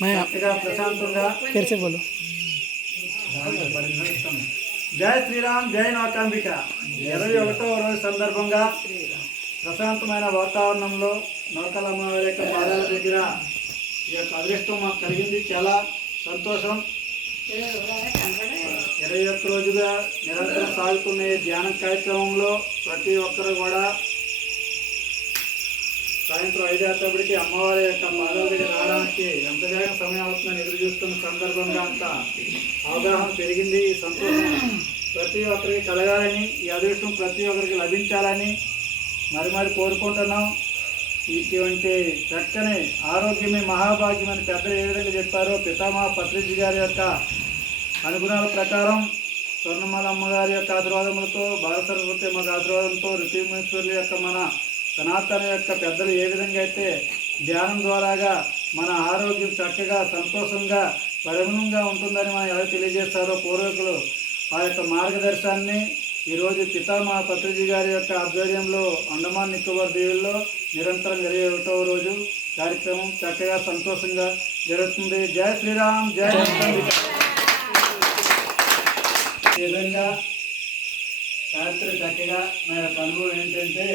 చక్కగా ప్రశాంతంగా జై శ్రీరామ్ జై నౌకాంబిక 21వ రోజు సందర్భంగా ప్రశాంతమైన వాతావరణంలో నౌకలమ్మ వారి యొక్క పాదాల దగ్గర ఈ యొక్క అదృష్టం మాకు కలిగింది. చాలా సంతోషం. 21 రోజుగా నిరంతరం సాగుతున్న ఈ ధ్యాన కార్యక్రమంలో ప్రతి ఒక్కరు కూడా సాయంత్రం 5 అయ్యేటప్పటికి అమ్మవారి యొక్క పాదాల దగ్గర రావడానికి ఎంత వేగం సమయం అవుతుందని ఎదురు చూస్తున్న సందర్భంగా అంత అవగాహన పెరిగింది. ఈ సంతోషం ప్రతి ఒక్కరికి కలగాలని, ఈ అదృష్టం ప్రతి ఒక్కరికి లభించాలని మరి కోరుకుంటున్నాం. ఇటువంటి చక్కని ఆరోగ్యమే మహాభాగ్యం అని పెద్దలు ఏ విధంగా చెప్పారో పితామహ పత్రిజీ గారి యొక్క అనుగుణాల ప్రకారం స్వర్ణమాల అమ్మగారి యొక్క ఆశీర్వాదములతో, భారత సరస్వతి అమ్మగారి ఆశీర్వాదంతో, ఋషిమునీశ్వరుల యొక్క మన సనాతన యొక్క పెద్దలు ఏ విధంగా అయితే ధ్యానం ద్వారాగా మన ఆరోగ్యం చక్కగా సంతోషంగా పరిమళంగా ఉంటుందని మనం ఎలా తెలియజేస్తారో పూర్వీకులు ఆ యొక్క మార్గదర్శనాన్ని ఈరోజు పితామహ పత్రిజీ గారి యొక్క ఆధ్వర్యంలో అండమాన్ నికోబార్ దీవుల్లో నిరంతరం 21వ రోజు కార్యక్రమం చక్కగా సంతోషంగా జరుగుతుంది. జై శ్రీరామ్ జై ఈ విధంగా రాత్రి చక్కగా నా యొక్క అనుభవం ఏంటంటే